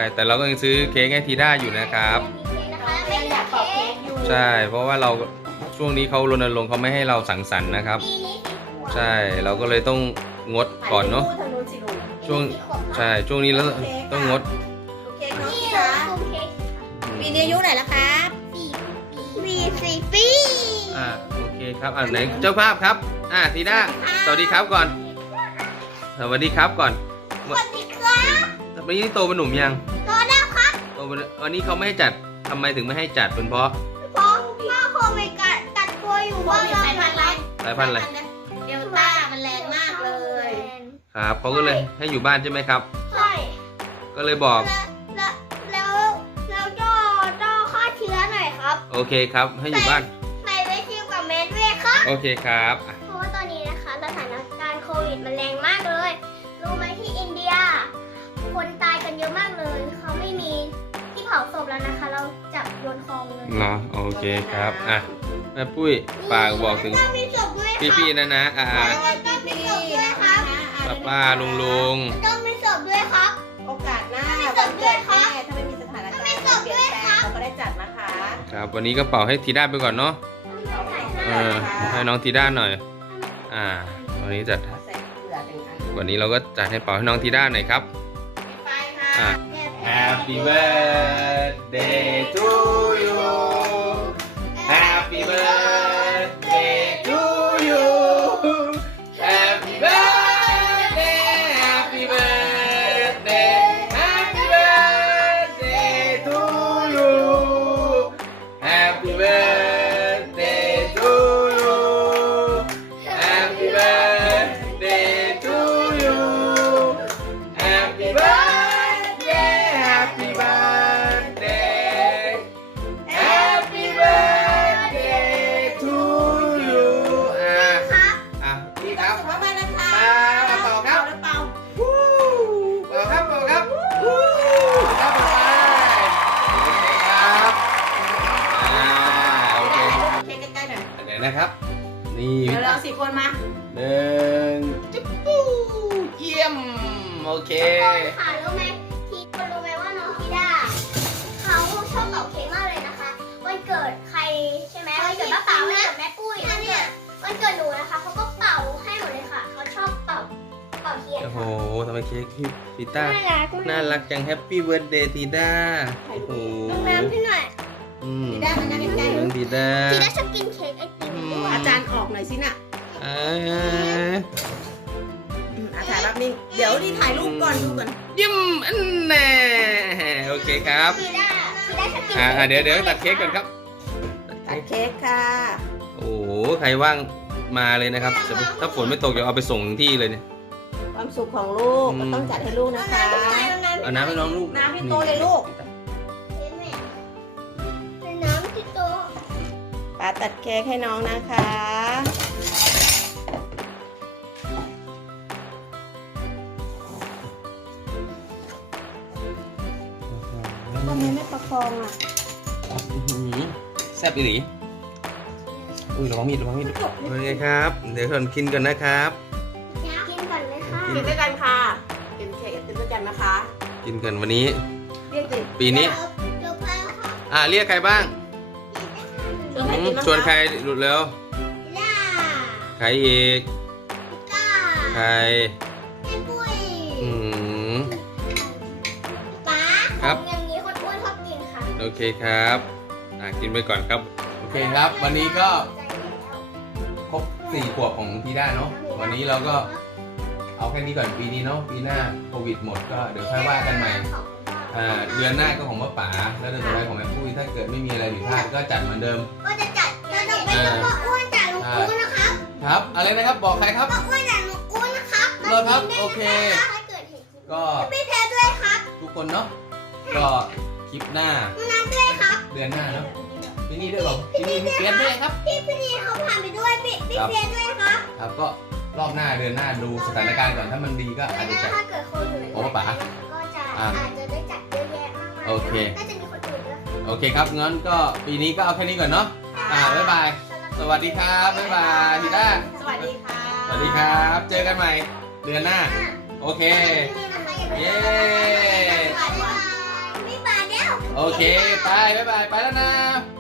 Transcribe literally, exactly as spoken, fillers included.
แต่เราก็ยังซื้อเค้กให้ทีด้าอยู่นะครับไม่อยากเป่าเค้กอยู่ใช่ เพราะว่าเราช่วงนี้เขารณรงค์เขาไม่ให้เราสังสรรค์นะครับปีนี้สิบขวบใช่เราก็เลยต้องงดก่อนเนาะทางนู้นสิลูกช่วงใช่ช่วงนี้แล้วต้องงดลูกเค้กน้องนี่พี่เหรอคะคุมเค้กปีนี้อายุไหนแล้วครับสี่ปีสี่ปีอ่าโอเคครับอ่าไหนเจ้าภาพครับอ่าทีด้าสวัสดีครับก่อนสวัสดีครับก่อนสวัสดีครับวันนี้โตเป็นหนุ่มยังโตแล้วครับโตเป็นวันนี้เขาไม่ให้จัดทำไมถึงไม่ให้จัดเป็นเพราะเพราะว่าโควิดกัดกัดตัวอยู่โคบ้างวิดสายพันธุ์อะไรสายพันธุ์อะไรเดลต้ามันแรงมากเลยครับเขาก็เลยให้อยู่บ้านใช่ไหมครับใช่ก็เลยบอกแล้วแล้วแล้วเจ้าเจ้าฆ่าเชื้อหน่อยครับโอเคครับให้อยู่บ้านใส่ไว้ชิมกับเมดด้วยครับโอเคครับอ่ะเพราะว่าตอนนี้นะคะสถานการณ์โควิดมันแรงมากเลย รู้ไหมที่อินเดีย คนตายกันเยอะมากเลย เขาไม่มีที่เผาศพแล้วนะคะ เราจับโยนคลองเลยเหรอโอเคครับอ่ะแม่ปุ้ยฝากบอกถึงต้องมีศพด้วยครับพี่ๆนะนะอ่าต้องมีศพด้วยครับป้าป้าลุงลุงต้องมีศพด้วยครับโอกาสหน้าวันเกิดแม่ถ้าไม่มีสถานการณ์เปลี่ยนแปลงเราก็ได้จัดนะคะครับวันนี้ก็เป่าให้ทีด้าไปก่อนเนาะเออให้น้องทีด้าหน่อยอ่าวันนี้จัดใส่เกลือหนึ่งอันวันนี้เราก็จัดให้เป่าให้น้องทีด้าหน่อยครับไปค่ะอ่ะ Happy birthday to you Happy birthday to you Happy birthday Happy birthday Happy birthday to you Happy birthday to you Happy birthday to you Happy birthday Happy birthday Happy birthday to you อ่ะครับอ่ะมีพี่คครัรับบ สุขภาพนะคะเป่าครับเป่าวู้เป่าครับเป่าครับวู้ครับเป่าไปโอเคครับอ่าโอเคเค้กใกล้ๆหน่อยเดี๋ยวนะครับ นี่เดี๋ยวเราสี่คนมาหนึ่งจุ๊บปูเยี่ยมโอเคค่ะรู้ไหมทีคนรู้ไหมว่าน้องทีด้าเขาชอบเป่าเค้กมากเลยนะคะวันเกิดใครใช่ไหมวันเกิดป้าป๋าวันเกิดแม่ปุ้ยวันเกิดวันเกิดหนูนะคะเขาก็เป่าให้หมดเลยค่ะเขาชอบเป่าเป่าเทียนโอ้โหค่ะทำไมเค้กพี่พีต้าน่ารักมากน่ารักจังแฮปปี้เบิร์ดเดย์ทีด้าโอ้โหลงน้ำให้หน่อยอืมทีด้ามานั่งใกล้ๆน้องทีด้าทีด้าชอบกินเค้กไอติมอืมอาจารย์ออกหน่อยสิน่ะอ่าอืมอ่ะถ่ายภาพนิ่งเดี๋ยวนี่ถ่ายรูปก่อนดูก่อนยิ้มอันแน่โอเคครับทีด้าทีด้าชอบกินอ่าอ่าเดี๋ยวเดี๋ยวตัดเค้กก่อนครับตัดเค้กค่ะโอ้โหใครว่างมาเลยนะครับจะถ้าฝนไม่ตกเดี๋ยวเอาไปส่งถึงที่เลยเนี่ยความสุขของลูกอืมก็ต้องจัดให้ลูกนะคะเอาน้ำให้น้องลูกน้ำให้โตเลยลูกเป็นน้ำที่โตป้าตัดเค้กให้น้องนะคะ ทำไมไม่ประคองอ่ะอื้อหือแซ่บอีหลีอุ้ยระวังมีดระวังมีดเป็นไงครับ เดี๋ยวก่อนกินก่อนนะครับกินก่อนเลยค่ะกินด้วยกันค่ะ กินเค้กกินด้วยกันนะคะกินกันวันนี้เรียกดิปีนี้จบแล้วค่ะอ่าเรียกใครบ้างชวนใครกินบ้างชวนใครหลุดเร็วล่าใครอีกก้าใครแม่ปุ้ยอืมป๊าครับอย่างนี้คนอ้วนชอบกินค่ะโอเคครับอ่ากินไปก่อนครับ โอเคครับ วันนี้ก็ครบสี่ขวบของทีด้าเนาะ วันนี้เราก็เอาแค่นี้ก่อนปีนี้เนาะ ปีหน้าโควิดหมดก็เดี๋ยวค่อยว่ากันใหม่ อ่า เดือนหน้าก็ของป้าป๋า แล้วเดือนต่อไปของแม่ปุ้ย ถ้าเกิดไม่มีอะไรผิดพลาดก็จัดเหมือนเดิมก็จะจัดจะต้องเป็นพ่ออ้วนจากลุงอ้วนนะครับครับ อะไรนะครับ บอกใครครับพ่ออ้วนจากลุงอ้วนนะครับเหรอครับโอเคถ้าเกิดเหตุก็พี่แพ้ด้วยครับทุกคนเนาะ ก็คลิปหน้าน้ำด้วยครับเดือนหน้าเนาะพี่นี่ด้วยเหรอพี่นี่เปลี่ยนด้วยครับพี่พี่นีเขาผ่านไปด้วยพี่พี่เพียนด้วยครับครับก็รอบหน้าเดือนหน้าดูสถานการณ์ก่อนถ้ามันดีก็อาจจะจัดถ้าเกิดโควิดโอ้ป๋าก็จะอ่าอาจจะได้จัดเยอะแยะมากมายโอเคน่าจะมีคนอื่นด้วยโอเคครับงั้นก็ปีนี้ก็เอาแค่นี้ก่อนเนาะอ่าบ๊ายบายสวัสดีครับบ๊ายบายทีด้าสวัสดีค่ะสวัสดีครับ เจอกันใหม่เดือนหน้า โอเคเย้เย้บ๊ายบายโอเค ไป บ๊ายบาย ไปแล้วนะ